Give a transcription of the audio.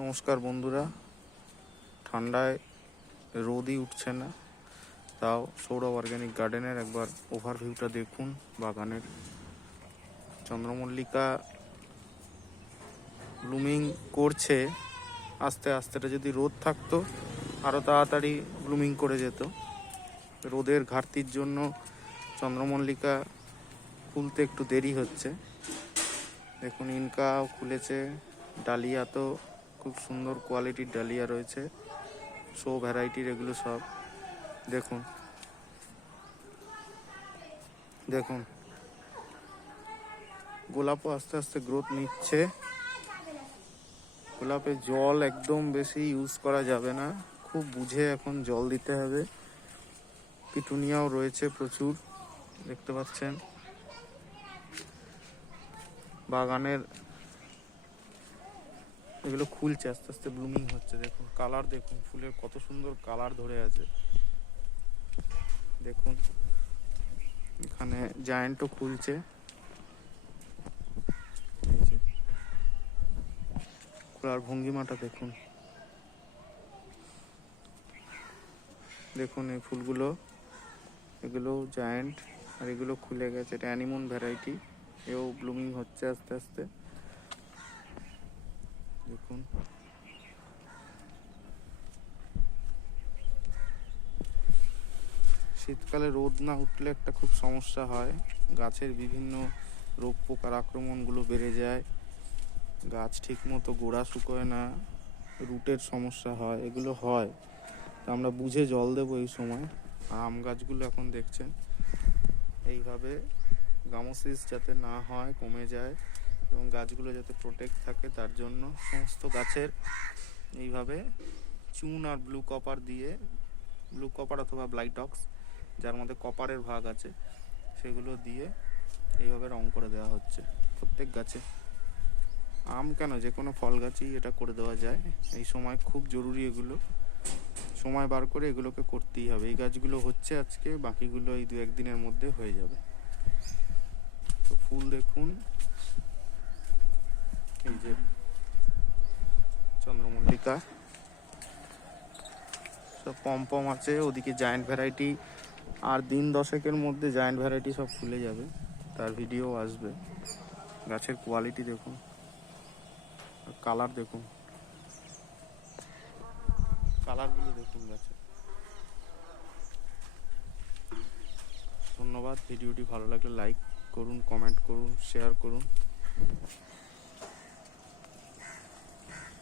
নমস্কার বন্ধুরা, ঠান্ডায় রোদই উঠছে না, তাও সৌরভ অর্গ্যানিক গার্ডেনের একবার ওভারভিউটা দেখুন। বাগানের চন্দ্রমল্লিকা ব্লুমিং করছে আস্তে আস্তে। যদি রোদ থাকতো আরও তাড়াতাড়ি ব্লুমিং করে যেত। রোদের ঘাটতির জন্য চন্দ্রমল্লিকা খুলতে একটু দেরি হচ্ছে। দেখুন, ইনকাও খুলেছে, ডালিয়া তো খুব সুন্দর কোয়ালিটির ডালিয়া রয়েছে, শো ভ্যারাইটির এগুলো সব। দেখুন দেখুন গোলাপও আস্তে আস্তে গ্রোথ নিচ্ছে। গোলাপে জল একদম বেশি ইউজ করা যাবে না, খুব বুঝে এখন জল দিতে হবে। পিটুনিয়াও রয়েছে প্রচুর, দেখতে পাচ্ছেন। বাগানের এগুলো খুলছে আস্তে আস্তে, ব্লুমিং হচ্ছে। দেখুন কালার, দেখুন ফুলের কত সুন্দর কালার ধরে আছে। দেখুন এখানে জায়ান্টও খুলছে। খোলার ভঙ্গিমাটা দেখুন। দেখুন এই ফুলগুলো, এগুলো জায়ান্ট, আর এগুলো খুলে গেছে। এটা অ্যানিমন ভ্যারাইটি, এও ব্লুমিং হচ্ছে আস্তে আস্তে। দেখুন শীতকালে রোদ না উঠলে একটা খুব সমস্যা হয়, গাছের বিভিন্ন রোগ পোকার আক্রমণগুলো বেড়ে যায়, গাছ ঠিক মতো গোড়া শুকোয় না, রুটের সমস্যা হয়, এগুলো হয়। তা আমরা বুঝে জল দেবো এই সময়। আর আম গাছগুলো এখন দেখছেন এইভাবে গামোসিস যাতে না হয়, কমে যায়, এবং গাছগুলো যাতে প্রোটেক্ট থাকে, তার জন্য সমস্ত গাছের এইভাবে চুন আর ব্লু কপার দিয়ে, ব্লু কপার অথবা ব্লাইটক্স, যার মধ্যে কপারের ভাগ আছে, সেগুলো দিয়ে এইভাবে রং করে দেওয়া হচ্ছে প্রত্যেক গাছে। আম কেন, যে কোনো ফল গাছেই এটা করে দেওয়া যায়। এই সময় খুব জরুরি, এগুলো সময় বার করে এগুলোকে করতেই হবে। এই গাছগুলো হচ্ছে আজকে, বাকিগুলো এই 2-1 দিনের মধ্যে হয়ে যাবে। তো ফুল দেখুন, এই যে চন্দ্রমল্লিকা সব পম আছে, ওদিকে জায়ান্ট ভ্যারাইটি। আর দিন 10-এর মধ্যে জায়ান্ট ভ্যারাইটি সব খুলে যাবে, তার ভিডিও আসবে। গাছের কোয়ালিটি দেখুন, কালার দেখুন, কালারগুলো দেখুন গাছে। ধন্যবাদ। ভিডিওটি ভালো লাগলে লাইক করুন, কমেন্ট করুন, শেয়ার করুন।